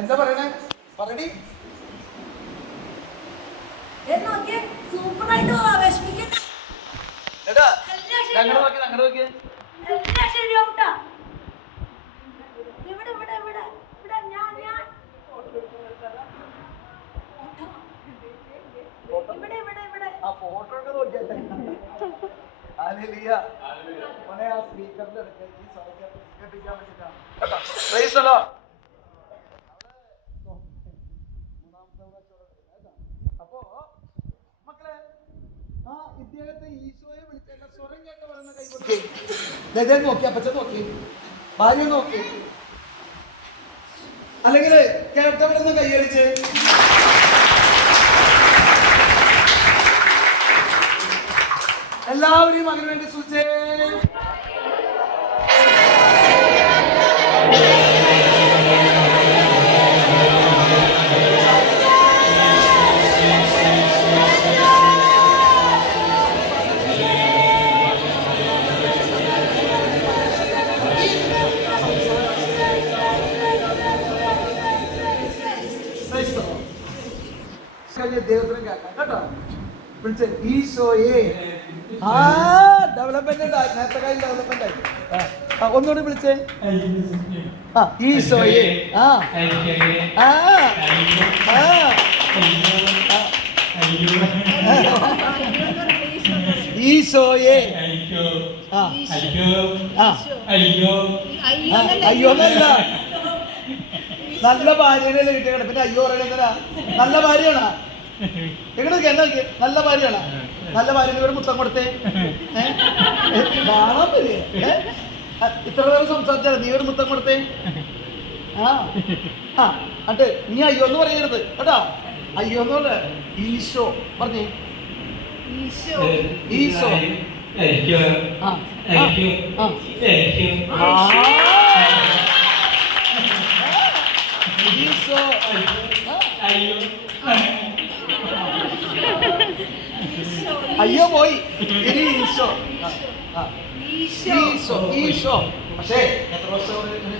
എന്താ പറയണേ? പറയടി. എടാ ഞങ്ങളുടെ നോക്കി ആ ഫോട്ടോ ഒക്കെ നോക്കിയാട്ടെ. മോനെ ആ സ്പീക്കറിന്റെ അടുത്ത് ഈ സൗകര്യം കേൾപ്പിക്കാൻ വേണ്ടിയിട്ടാണ് കേട്ടോ. Praise the Lord. അപ്പോ മക്കളെ ആ ഇദ്ദേഹത്തെ ഈശോയെ വിളിച്ച സ്വരം കേട്ട് പറയുന്ന കൈ നോക്കി, അപ്പച്ച നോക്കി, ഭാര്യ നോക്കി, അല്ലെങ്കിൽ കേട്ടവരെന്ന് കൈയടിച്ച് എല്ലാവരെയും അതിനു വേണ്ടി സൂചിച്ചേ. ദൈവത്തിനും കേൾക്കാം കേട്ടോ. വിളിച്ച് ഈശോയെ. ആ ഡെവലപ്മെന്റ് ഉണ്ടായി, നേരത്തെ കാര്യം ഡെവലപ്മെന്റ് ആയി. ഒന്നുകൂടി വിളിച്ചേ. ആ ഈശോയെ. ആ ആ ഈശോയെ. അയ്യോന്നല്ല, നല്ല ഭാര്യനല്ലേ കിട്ടിയ, പിന്നെ അയ്യോ പറയണെന്താ? നല്ല ഭാര്യയാണോ? എങ്ങനെ എന്നാ നല്ല ഭാര്യയാണോ? നല്ല ഭാര്യനെ ഒരു മുത്തം കൊടുത്തേ. കാണാൻ പറ്റിയ ഇത്ര നേരം സംസാരിച്ചാൽ നീ ഒരു മുത്തം കൊടുത്തേ. ആ ആ അട്ട് നീ അയ്യോ എന്ന് പറയരുത് കേട്ടാ. അയ്യോ എന്ന് പറഞ്ഞ ഈശോ പറഞ്ഞേ. ഈശോ ഈശോ അയ്യോ പോയി. ഇനി ഈശോ. ഈശോ ഈശോ. പക്ഷേ എത്ര വർഷം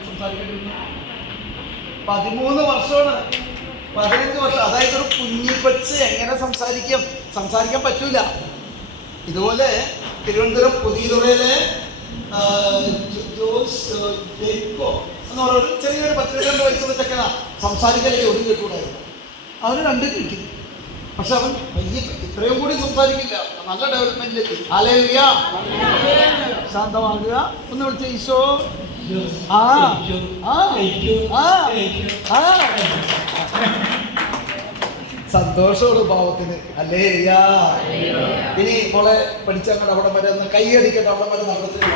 സംസാരിക്കേണ്ടി? 13 വർഷമാണ്. 15 വർഷം. അതായത് ഒരു കുഞ്ഞിപ്പച്ച് എങ്ങനെ സംസാരിക്കാൻ പറ്റൂല. ഇതുപോലെ തിരുവനന്തപുരം പുതിയതുറയിലെ എന്ന് പറയുന്നത് ചെറിയൊരു 12 വയസ്സുള്ള ചെക്കനാ. സംസാരിക്കാനേ ഒന്നും കേട്ടുകൂടായിരുന്നു. അവന് 2 കിട്ടി. പക്ഷെ അവൻ വലിയ ഇത്രയും കൂടി സംസാരിക്കില്ല. നല്ല ഡെവലപ്മെന്റ്. ഹല്ലേലൂയ. ശാന്തമാകുക. ഒന്ന് വിളിച്ച ഈശോ. ആ ആ ആ സന്തോഷമുള്ള ഭാവത്തിന്. ഹല്ലേലൂയ. ഇനി മോളെ പഠിച്ചങ്ങോട്ട് അവിടെ വരെ ഒന്ന് കൈയടിക്കട്ടെ. അവിടെ വരെ നടത്തില്ല.